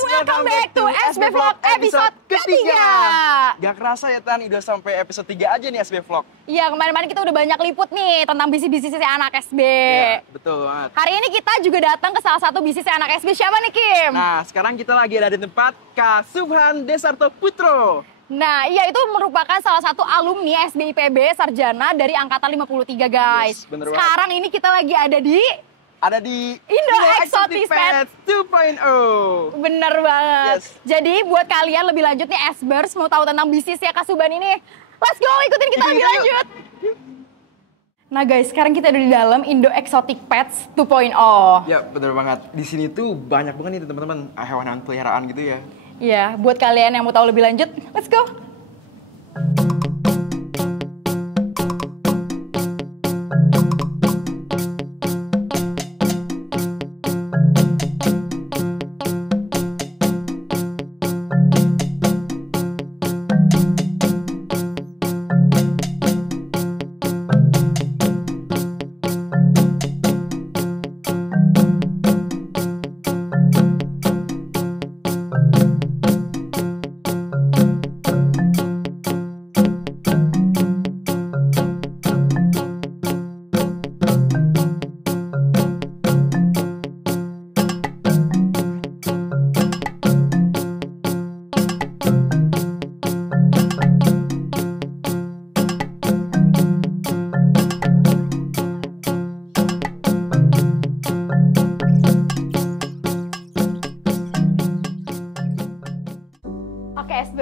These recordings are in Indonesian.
Welcome back to SB Vlog episode ketiga. Gak kerasa ya Tan, udah sampai episode 3 aja nih SB Vlog. Iya, kemarin-kemarin kita udah banyak liput nih tentang bisnis-bisnis anak SB. Iya, betul banget. Hari ini kita juga datang ke salah satu bisnis anak SB. Siapa nih, Kim? Nah, sekarang kita lagi ada di tempat Kak Subhan Desarto Putro. Nah, iya, itu merupakan salah satu alumni SBIPB Sarjana dari Angkatan 53, guys. Yes, bener banget. Sekarang ini kita lagi ada di Indo Exotic Pets 2.0. Bener banget. Yes. Jadi buat kalian lebih lanjut nih Sbers mau tahu tentang bisnisnya Kak Subhan ini, let's go ikutin kita lebih lanjut. Nah guys, sekarang kita udah di dalam Indo Exotic Pets 2.0. Ya, bener banget. Di sini tuh banyak banget nih teman-teman hewan-hewan peliharaan gitu ya. Iya, buat kalian yang mau tahu lebih lanjut, let's go.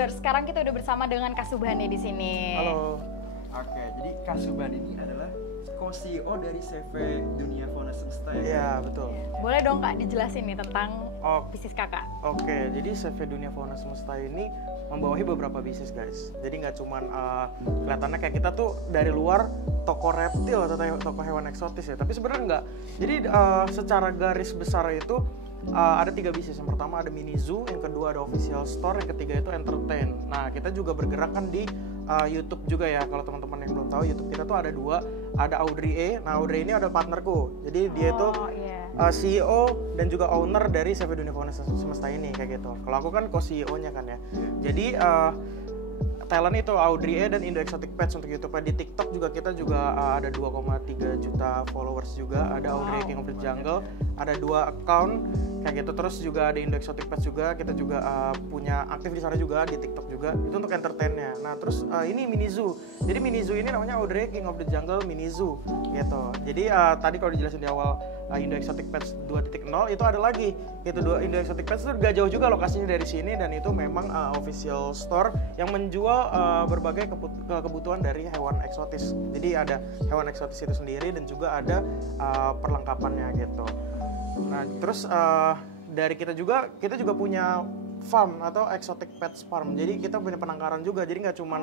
Sekarang kita udah bersama dengan Kak Subhan di sini. Halo. Oke, jadi Kak Subhan ini adalah co-CEO dari CV Dunia Fauna Semesta. Iya, betul. Boleh dong Kak dijelasin nih tentang bisnis Kakak? Oke, jadi CV Dunia Fauna Semesta ini membawahi beberapa bisnis, guys. Jadi nggak cuman kelihatannya kayak kita tuh dari luar toko reptil atau toko hewan eksotis ya, tapi sebenarnya nggak. Jadi secara garis besar itu ada 3 bisnis. Yang pertama ada mini zoo, yang kedua ada official store, yang ketiga itu entertain. Nah, kita juga bergerak kan di YouTube juga ya. Kalau teman-teman yang belum tahu, YouTube kita tuh ada 2, ada Audrey E. Nah, Audrey ini ada partnerku. Jadi dia itu CEO dan juga owner dari CV Dunia Fauna Semesta ini kayak gitu. Kalau aku kan co-CEO-nya kan ya. Jadi talent itu Audrey E dan Indo Exotic Pets untuk YouTube. Di TikTok juga kita juga ada 2,3 juta followers juga. Ada Audrey King of the Jungle, ada 2 account kayak gitu. Terus juga ada Indo Exotic Pets juga. Kita juga punya aktif di sana juga di TikTok juga. Itu untuk entertainnya. Nah terus ini mini zoo. Jadi mini zoo ini namanya Audrey King of the Jungle Mini Zoo gitu. Jadi tadi kalau dijelasin di awal Indo Exotic Pets 2.0 itu ada lagi. Itu Indo Exotic Pets itu gak jauh juga lokasinya dari sini dan itu memang official store yang menjual berbagai kebutuhan dari hewan eksotis. Jadi ada hewan eksotis itu sendiri dan juga ada perlengkapannya gitu. Nah terus dari kita juga punya farm atau exotic pets farm. Jadi kita punya penangkaran juga. Jadi nggak cuma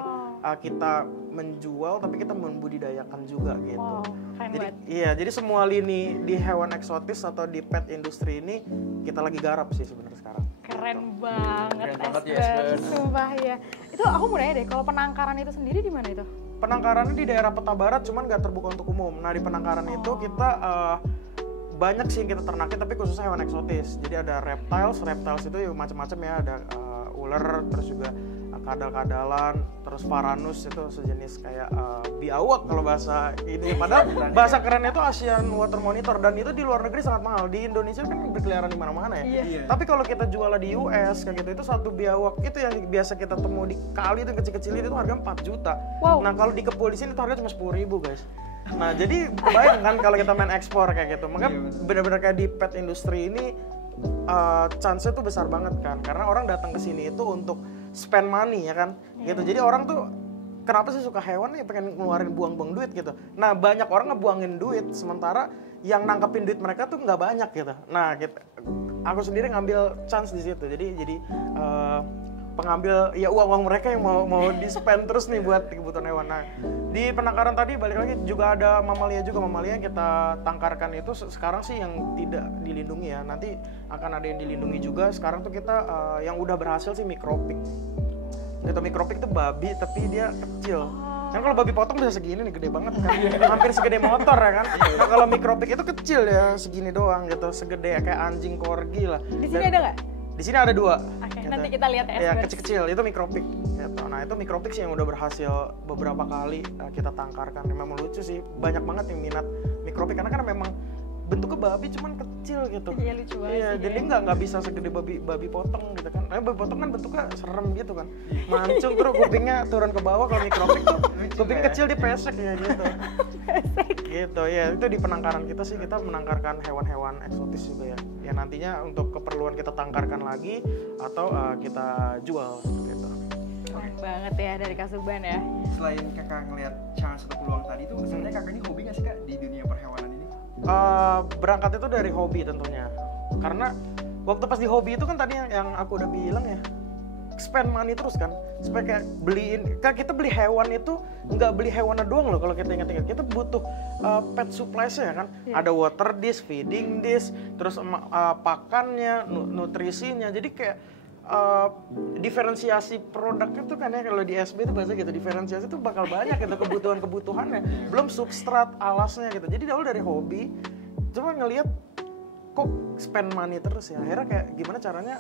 kita menjual, tapi kita membudidayakan juga gitu. Jadi jadi semua lini di hewan eksotis atau di pet industri ini kita lagi garap sih sebenarnya sekarang. Keren banget, Keren banget ya, Esben. Sumpah ya. Itu aku mau nanya deh, kalau penangkaran itu sendiri di mana itu? Penangkarannya di daerah Peta Barat, cuman nggak terbuka untuk umum. Nah di penangkaran itu kita banyak sih yang kita ternakin, tapi khususnya hewan eksotis. Jadi ada reptiles itu macam-macam ya, ada ular, terus juga kadal-kadalan, terus varanus itu sejenis kayak biawak kalau bahasa ini. Padahal bahasa kerennya itu Asian Water Monitor dan itu di luar negeri sangat mahal. Di Indonesia kan berkeliaran di mana-mana ya. Iya. Tapi kalau kita jual di US kayak gitu, itu satu biawak itu yang biasa kita temu di kali itu yang kecil-kecil itu harganya 4 juta. Wow. Nah kalau di kepul di sini itu harganya cuma 10.000 guys. Nah jadi kebayang kan kalau kita main ekspor kayak gitu. Makanya benar-benar kayak di pet industry ini chance-nya tuh besar banget kan. Karena orang datang ke sini itu untuk spend money ya kan. Gitu. Jadi orang tuh kenapa sih suka hewan nih, pengen ngeluarin buang-buang duit gitu. Nah banyak orang ngebuangin duit sementara yang nangkepin duit mereka tuh nggak banyak gitu. Nah gitu. Aku sendiri ngambil chance di situ. Jadi pengambil ya uang mereka yang mau di spend terus nih buat kebutuhan hewan. Nah, di penangkaran tadi balik lagi juga ada mamalia yang kita tangkarkan itu sekarang sih yang tidak dilindungi ya. Nanti akan ada yang dilindungi juga. Sekarang tuh kita yang udah berhasil sih mikropik. Gitu, mikropik tuh babi tapi dia kecil. Kan kalau babi potong bisa segini nih, gede banget kan. Hampir segede motor ya kan. Nah, kalau mikropik itu kecil ya, segini doang gitu. Segede kayak anjing corgi lah. Di sini ada nggak? Di sini ada 2. Oke, gitu. nanti kita lihat ya. Ya, kecil-kecil itu mikropik. Gitu. Nah, itu mikropik sih yang udah berhasil beberapa kali kita tangkarkan. Memang lucu sih, banyak banget yang minat mikropik karena kan memang bentuknya babi cuman kecil gitu. Iya, lucu banget. Iya, sih, jadi nggak bisa segede babi potong gitu kan. Babi potong kan bentuknya serem gitu kan. Mancung terus kupingnya turun ke bawah. Kalau mikropik tuh kuping kecil dipesek ya gitu. Gitu ya, itu di penangkaran kita sih kita menangkarkan hewan-hewan eksotis juga ya. Ya nantinya untuk keperluan kita tangkarkan lagi atau kita jual gitu. Keren banget ya dari Kasuban ya. Selain kakak ngeliat chance atau peluang tadi tuh, sebenarnya kakak ini hobi nggak sih kak di dunia perhewanan ini? Berangkat itu dari hobi tentunya. Karena waktu pas di hobi itu kan tadi yang aku udah bilang ya, spend money terus kan, supaya kayak beliin, kan kita beli hewan itu nggak beli hewannya doang loh. Kalau kita ingat-ingat kita butuh pet supplies ya kan, ada water dish, feeding dish, terus pakannya, nutrisinya. Jadi kayak diferensiasi produk itu kan ya, kalau di SB itu bahasa gitu, diferensiasi itu bakal banyak gitu kebutuhannya, belum substrat alasnya gitu. Jadi awal dari hobi cuma ngelihat kok spend money terus ya, akhirnya kayak gimana caranya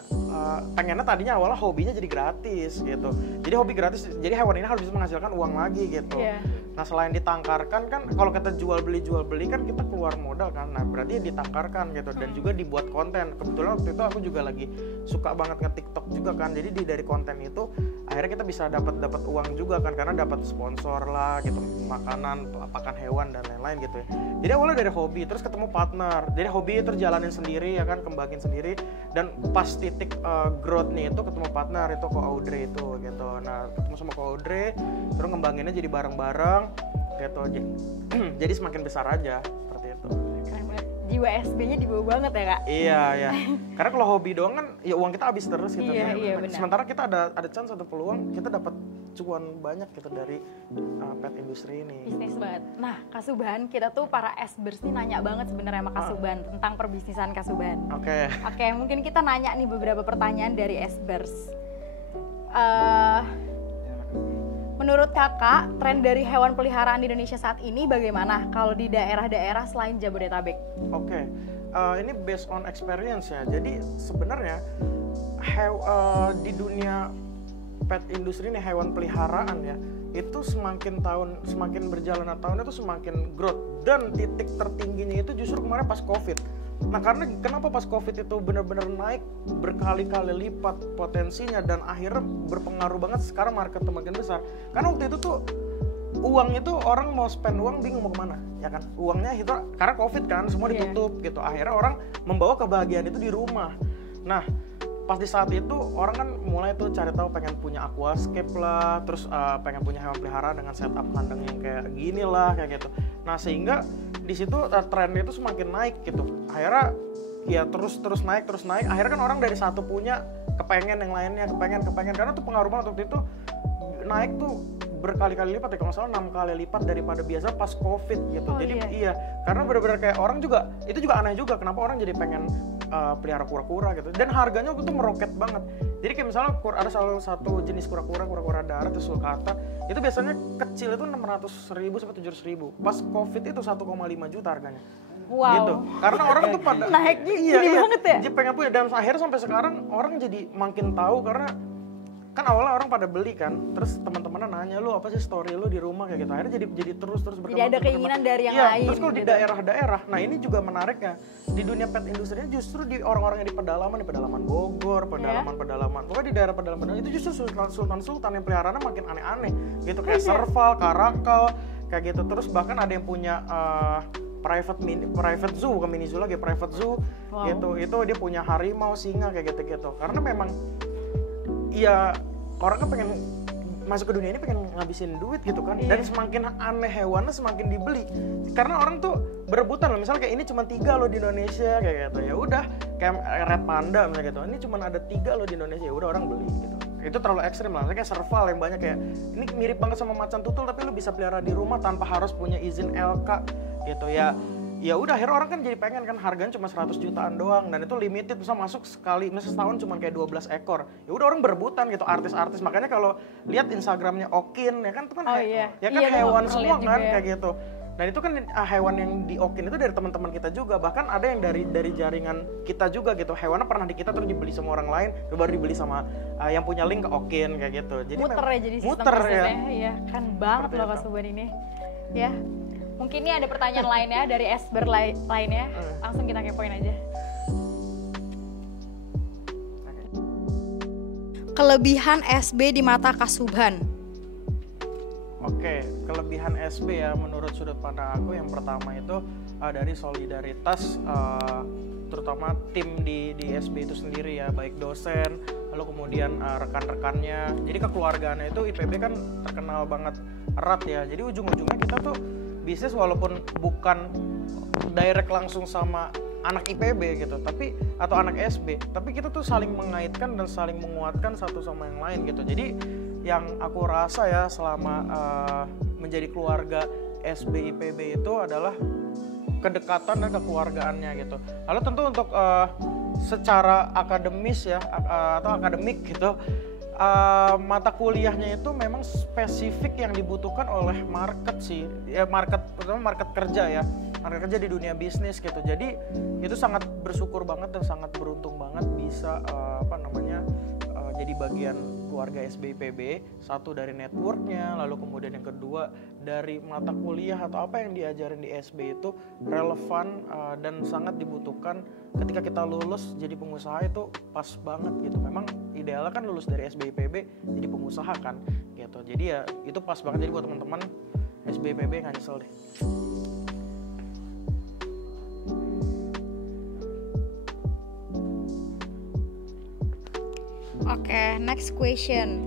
pengennya tadinya awalnya hobinya jadi gratis gitu, jadi hobi gratis, jadi hewan ini harus bisa menghasilkan uang lagi gitu. Nah selain ditangkarkan kan kalau kita jual beli kan kita keluar modal kan, nah berarti ditangkarkan gitu dan juga dibuat konten. Kebetulan waktu itu aku juga lagi suka banget nge-TikTok juga kan, jadi dari konten itu akhirnya kita bisa dapat uang juga kan, karena dapat sponsor lah gitu, makanan, pakan hewan dan lain-lain gitu ya. Jadi awalnya dari hobi, terus ketemu partner, jadi hobi terus jalanin sendiri ya kan, kembangin sendiri, dan pas titik growth-nya itu ketemu partner itu Ko Audrey itu gitu. Nah ketemu sama Ko Audrey terus ngembanginnya jadi bareng-bareng gitu, jadi semakin besar aja seperti itu. Keren banget. Jiwa SB-nya dibawa banget ya kak? Iya ya, karena kalau hobi doang kan ya uang kita habis terus gitu. Iya, iya, benar. Sementara kita ada chance atau peluang, kita dapat cuan banyak gitu dari pet industri ini. Bisnis banget. Nah Kasuban, kita tuh para SBers nih nanya banget sebenarnya sama Kasuban tentang perbisnisan Kasuban. Oke. Oke, mungkin kita nanya nih beberapa pertanyaan dari SBers. Menurut kakak, tren dari hewan peliharaan di Indonesia saat ini bagaimana kalau di daerah-daerah selain Jabodetabek? Oke, ini based on experience ya. Jadi sebenarnya di dunia pet industri ini, hewan peliharaan ya, itu semakin berjalan tahun itu semakin growth, dan titik tertingginya itu justru kemarin pas COVID. Nah karena kenapa pas COVID itu benar-benar naik berkali-kali lipat potensinya, dan akhirnya berpengaruh banget sekarang market makin besar. Karena waktu itu tuh uang itu orang mau spend uang bingung mau kemana ya kan, uangnya itu karena COVID kan semua ditutup gitu, akhirnya orang membawa kebahagiaan itu di rumah. Nah pas di saat itu orang kan mulai tuh cari tahu, pengen punya aquascape lah, terus pengen punya hewan peliharaan dengan setup kandang yang kayak gini lah kayak gitu. Nah sehingga di situ trennya itu semakin naik gitu. Akhirnya ya terus naik. Akhirnya kan orang dari satu punya kepengen yang lainnya, kepengen karena tuh pengaruh banget waktu itu, naik tuh berkali-kali lipat ya, kalau nggak salah 6 kali lipat daripada biasa pas COVID gitu. Jadi iya, karena benar-benar kayak orang juga, itu juga aneh juga kenapa orang jadi pengen pelihara kura-kura gitu, dan harganya waktu itu meroket banget. Jadi kayak misalnya ada salah satu jenis kura-kura darat itu sulcata, itu biasanya kecil itu 600.000 sampai 700.000, pas COVID itu 1,5 juta harganya. Wow. Gitu. Karena orang tuh pada naiknya gini banget ya. Jadi pengen punya, dan akhirnya sampai sekarang orang jadi makin tahu, karena kan awalnya orang pada beli kan, terus teman-temannya nanya, lu apa sih story lu di rumah kayak gitu. Akhirnya jadi terus berkembang. Jadi ada keinginan dari yang lain. Terus kalau di daerah-daerah, nah ini juga menariknya di dunia pet industrinya, justru di orang-orang yang di pedalaman Bogor, pedalaman, pokoknya di daerah pedalaman itu justru sultan yang peliharaannya makin aneh-aneh gitu, kayak serval, karakal, kayak gitu. Terus bahkan ada yang punya private zoo, bukan mini zoo lagi, private zoo. Gitu. Itu dia punya harimau, singa kayak gitu. Karena memang ya orang kan pengen masuk ke dunia ini pengen ngabisin duit gitu kan. Dan semakin aneh hewannya semakin dibeli. Karena orang tuh berebutan loh. Misalnya kayak ini cuma 3 loh di Indonesia kayak gitu. Ya udah, kayak red panda misalnya gitu. Ini cuma ada 3 loh di Indonesia. Ya udah orang beli gitu. Itu terlalu ekstrim lah. Misalnya kayak serval yang banyak kayak ini mirip banget sama macan tutul tapi lu bisa pelihara di rumah tanpa harus punya izin LK gitu ya. Ya udah akhirnya orang kan jadi pengen kan, harganya cuma 100 jutaan doang dan itu limited, bisa masuk sekali, misalnya setahun cuma kayak 12 ekor. Ya udah orang berebutan gitu, artis-artis. Makanya kalau lihat Instagramnya Okin ya kan itu kan ya kan hewan semua kan kayak gitu. Dan itu kan hewan yang di Okin itu dari teman-teman kita juga, bahkan ada yang dari jaringan kita juga gitu. Hewannya pernah di kita terus dibeli sama orang lain, baru dibeli sama yang punya link ke Okin kayak gitu. Jadi muter ya jadi sistem muter ya. Iya, kan banget loh Kasuban ini. Ya. Mungkin ini ada pertanyaan lainnya dari Esber lainnya. Langsung kita kepoin aja. Kelebihan SB di mata Kasuban. Oke, kelebihan SB ya menurut sudut pandang aku yang pertama itu dari solidaritas terutama tim di SB itu sendiri ya, baik dosen, lalu kemudian rekan-rekannya. Jadi kekeluargaannya itu IPB kan terkenal banget erat ya. Jadi ujung-ujungnya kita tuh bisnis walaupun bukan direct langsung sama anak IPB gitu, tapi atau anak SB, tapi kita tuh saling mengaitkan dan saling menguatkan satu sama yang lain gitu. Jadi yang aku rasa ya selama menjadi keluarga SB IPB itu adalah kedekatan dan kekeluargaannya gitu. Lalu tentu untuk secara akademis ya atau akademik gitu, mata kuliahnya itu memang spesifik yang dibutuhkan oleh market sih ya, terutama market kerja ya, market kerja di dunia bisnis gitu. Jadi itu sangat bersyukur banget dan sangat beruntung banget bisa jadi bagian keluarga SBIPB. Satu dari networknya, lalu kemudian yang kedua dari mata kuliah atau apa yang diajarin di SB itu relevan dan sangat dibutuhkan ketika kita lulus jadi pengusaha. Itu pas banget gitu. Memang idealnya kan lulus dari SBIPB jadi pengusaha kan gitu. Jadi ya itu pas banget. Jadi buat teman-teman SBIPB nggak nyesel deh. Oke, next question.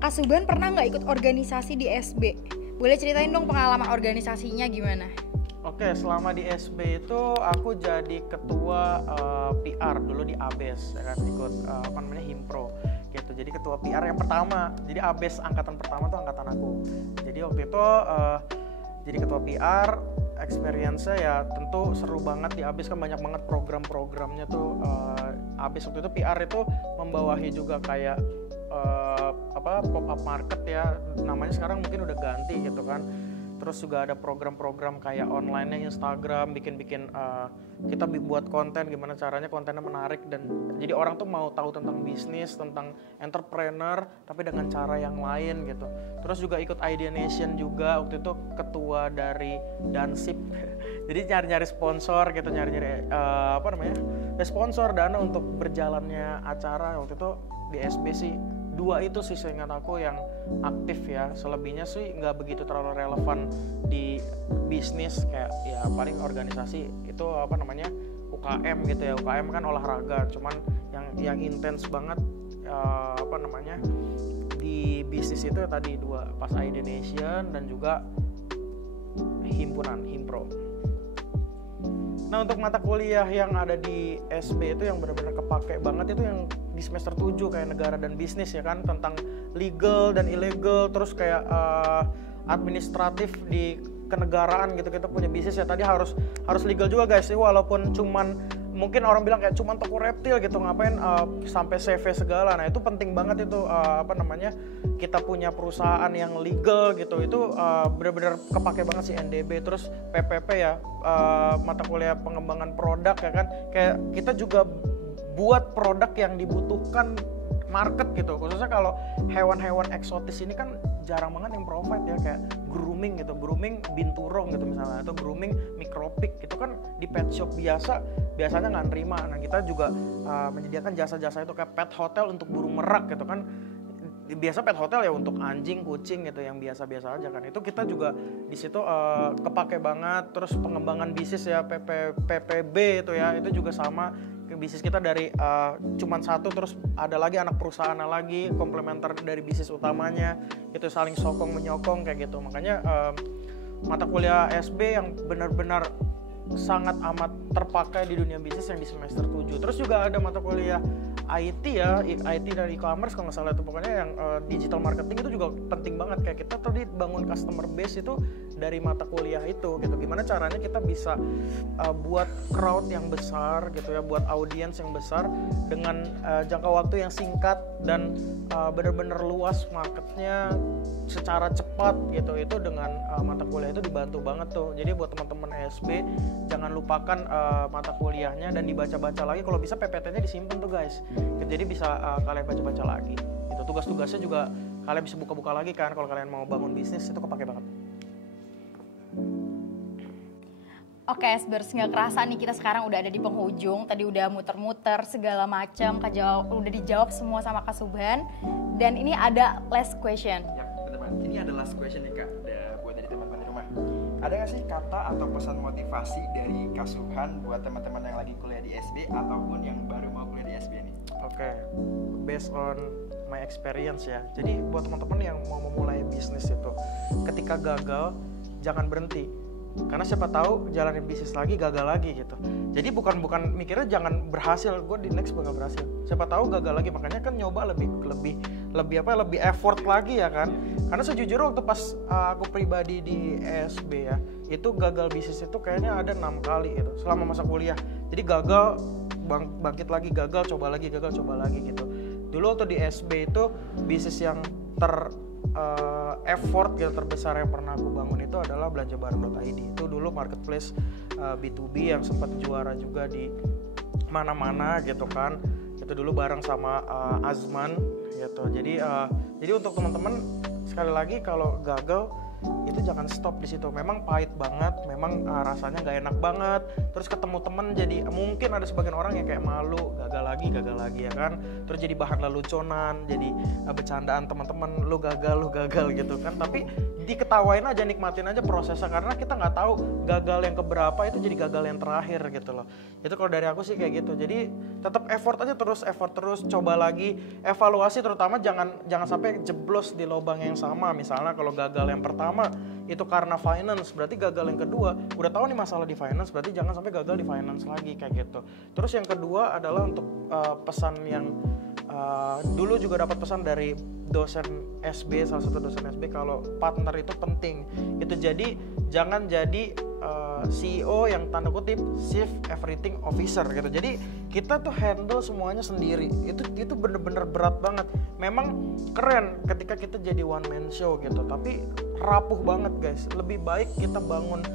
Kasuban pernah nggak ikut organisasi di SB? Boleh ceritain dong pengalaman organisasinya gimana? Oke, selama di SB itu aku jadi ketua PR dulu di ABES, ya kan, ikut Himpro gitu. Jadi ketua PR yang pertama. Jadi ABES angkatan pertama tuh angkatan aku. Jadi waktu itu jadi ketua PR, experience-nya ya tentu seru banget. Di ABES kan banyak banget program-programnya tuh. ABES waktu itu PR itu membawahi juga kayak pop-up market ya, namanya sekarang mungkin udah ganti gitu kan. Terus juga ada program-program kayak online-nya Instagram, bikin-bikin kita buat konten, gimana caranya kontennya menarik dan jadi orang tuh mau tahu tentang bisnis, tentang entrepreneur tapi dengan cara yang lain gitu. Terus juga ikut Idea Nation juga, waktu itu ketua dari Dansip. Jadi nyari-nyari sponsor gitu, nyari-nyari sponsor, dana untuk berjalannya acara. Waktu itu di SB sih 2 itu sih seingat aku yang aktif ya. Selebihnya sih nggak begitu terlalu relevan di bisnis, kayak ya paling organisasi itu UKM gitu ya. UKM kan olahraga, cuman yang intens banget di bisnis itu tadi 2, pas Idea Nation dan juga himpunan Himpro. Nah untuk mata kuliah yang ada di SB itu yang benar-benar kepake banget itu yang di semester 7 kayak negara dan bisnis ya kan, tentang legal dan illegal, terus kayak administratif di kenegaraan gitu. Kita punya bisnis ya tadi harus legal juga guys, walaupun cuman mungkin orang bilang kayak cuman toko reptil gitu, ngapain sampai CV segala. Nah itu penting banget itu kita punya perusahaan yang legal gitu. Itu benar-benar kepake banget sih NDB. Terus PPP ya, mata kuliah pengembangan produk ya kan, kayak kita juga buat produk yang dibutuhkan market gitu. Khususnya kalau hewan-hewan eksotis ini kan jarang banget yang provide ya, kayak grooming gitu, grooming binturong gitu misalnya, atau grooming mikropik gitu kan di pet shop biasanya nggak nerima. Nah kita juga menyediakan jasa-jasa itu kayak pet hotel untuk burung merak gitu kan. Biasa pet hotel ya untuk anjing, kucing gitu yang biasa-biasa aja kan. Itu kita juga di situ kepake banget. Terus pengembangan bisnis ya PPB itu ya, itu juga sama. bisnis kita dari cuman satu terus ada lagi anak perusahaan lagi komplementer dari bisnis utamanya, itu saling sokong menyokong kayak gitu. Makanya mata kuliah SB yang benar-benar sangat amat terpakai di dunia bisnis yang di semester 7. Terus juga ada mata kuliah IT ya, IT dan e-commerce kalau nggak salah itu, pokoknya yang digital marketing itu juga penting banget. Kayak kita tadi bangun customer base itu dari mata kuliah itu gitu. Gimana caranya kita bisa buat crowd yang besar gitu ya, buat audiens yang besar dengan jangka waktu yang singkat dan benar-benar luas marketnya secara cepat gitu. Itu dengan mata kuliah itu dibantu banget tuh. Jadi buat teman-teman SB jangan lupakan mata kuliahnya dan dibaca-baca lagi. Kalau bisa PPT-nya disimpan tuh guys. Jadi bisa kalian baca-baca lagi. Itu tugas-tugasnya juga kalian bisa buka-buka lagi kan kalau kalian mau bangun bisnis, itu kepake banget. Oke, Sbers, nggak kerasa nih kita sekarang udah ada di penghujung. Tadi udah muter-muter segala macam, udah dijawab semua sama Kak Subhan. Dan ini ada last question. Ya, teman-teman. Ini ada last question nih Kak, buat dari teman-teman di rumah. Ada nggak sih kata atau pesan motivasi dari Kak Subhan buat teman-teman yang lagi kuliah di SB ataupun yang baru mau kuliah di SB nih? Oke, based on my experience ya. Jadi buat teman-teman yang mau memulai bisnis itu, ketika gagal jangan berhenti. Karena siapa tahu jalanin bisnis lagi gagal lagi gitu. Jadi bukan mikirnya jangan berhasil, gue di next bakal berhasil. Siapa tahu gagal lagi, makanya kan nyoba lebih effort lagi ya kan. Karena sejujurnya waktu pas aku pribadi di SB ya, itu gagal bisnis itu kayaknya ada 6 kali gitu selama masa kuliah. Jadi gagal bangkit lagi, gagal coba lagi gitu. Dulu waktu di SB itu bisnis yang effort gitu terbesar yang pernah aku bangun itu adalah belanjabareng.id. Itu dulu marketplace B2B yang sempat juara juga di mana-mana gitu kan. Itu dulu bareng sama Azman gitu. Jadi untuk teman-teman sekali lagi kalau gagal itu jangan stop di situ. Memang pahit banget, memang rasanya nggak enak banget. Terus ketemu temen jadi mungkin ada sebagian orang yang kayak malu, gagal lagi ya kan. Terus jadi bahan leluconan, jadi bercandaan teman-teman, lu gagal gitu kan. Tapi diketawain aja, nikmatin aja prosesnya, karena kita nggak tahu gagal yang keberapa itu jadi gagal yang terakhir gitu loh. Itu kalau dari aku sih kayak gitu. Jadi tetap effort terus, coba lagi, evaluasi terutama jangan sampai jeblos di lubang yang sama. Misalnya kalau gagal yang pertama itu karena finance, berarti gagal yang kedua. Udah tahu nih masalah di finance, berarti jangan sampai gagal di finance lagi kayak gitu. Terus yang kedua adalah untuk pesan yang dulu juga dapat pesan dari dosen SB, salah satu dosen SB, kalau partner itu penting. Itu jadi jangan jadi CEO yang tanda kutip chief everything officer gitu. Jadi kita tuh handle semuanya sendiri. Itu bener-bener berat banget. Memang keren ketika kita jadi one man show gitu, tapi rapuh banget guys. Lebih baik kita bangun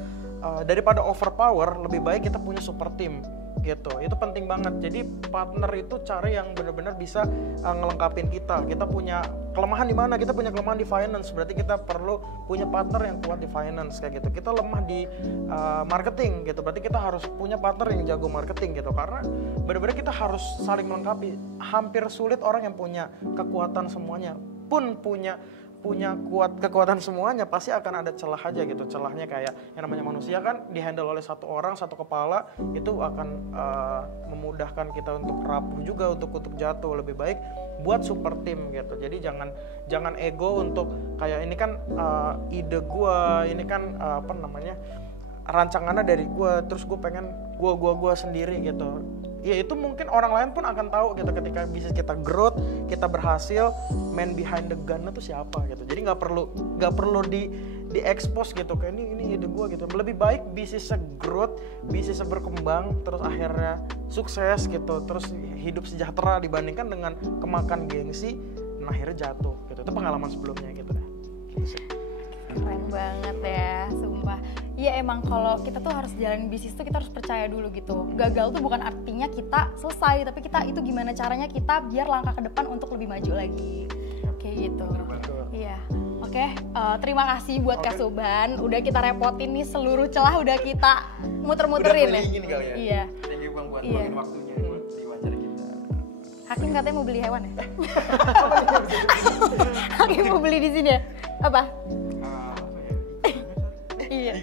daripada overpower, lebih baik kita punya super team gitu. Itu penting banget. Jadi partner itu cari yang benar-benar bisa ngelengkapin kita. Kita punya kelemahan di mana? Kita punya kelemahan di finance, berarti kita perlu punya partner yang kuat di finance kayak gitu. Kita lemah di marketing gitu, berarti kita harus punya partner yang jago marketing gitu. Karena benar-benar kita harus saling melengkapi. Hampir sulit orang yang punya kekuatan semuanya pun punya kekuatan semuanya, pasti akan ada celah aja gitu. Celahnya kayak yang namanya manusia kan dihandle oleh satu orang, satu kepala, itu akan memudahkan kita untuk rapuh juga, untuk jatuh. Lebih baik buat super team gitu. Jadi jangan ego untuk kayak ini kan ide gua, ini kan rancangannya dari gua, terus gue pengen gua sendiri gitu. Ya itu mungkin orang lain pun akan tahu gitu ketika bisnis kita growth, kita berhasil, man behind the gun itu siapa gitu. Jadi nggak perlu di expose gitu, kayak ini ide gue gitu. Lebih baik bisnisnya growth, bisnisnya berkembang, terus akhirnya sukses gitu, terus hidup sejahtera dibandingkan dengan kemakan gengsi dan akhirnya jatuh gitu. Itu pengalaman sebelumnya gitu deh. Gitu sih. Keren banget ya, sumpah. Iya emang kalau kita tuh harus jalanin bisnis tuh kita harus percaya dulu gitu. Gagal tuh bukan artinya kita selesai, tapi kita itu gimana caranya kita biar langkah ke depan untuk lebih maju lagi. Kayak gitu. Iya. Oke, terima kasih buat Kak Subhan. Udah kita repotin nih seluruh celah, udah kita muter-muterin ya. Iya. Thank you Bang buat luangin waktunya buat diwawancara kita. Hakim katanya mau beli hewan ya? Hakim mau beli di sini ya? Apa? Iya.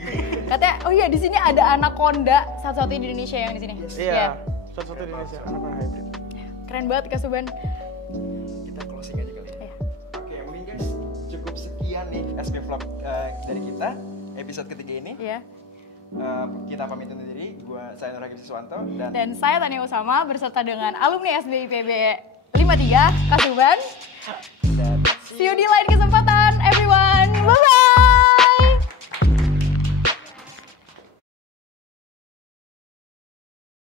Katanya, oh iya di sini ada anaconda satu-satunya di Indonesia yang di sini. Iya. satu-satu di Indonesia anak hybrid. Keren banget Kak Suban. Kita closing aja kali ya. Iya. Oke, mungkin guys cukup sekian nih SB Vlog dari kita episode ketiga ini. Iya. Kita pamit undur diri. Saya Nur Hagim Siswanto Dan saya Tania Usama berserta dengan alumni SBIPB 53 Kak Suban. dan See you di lain kesempatan everyone. Bye bye.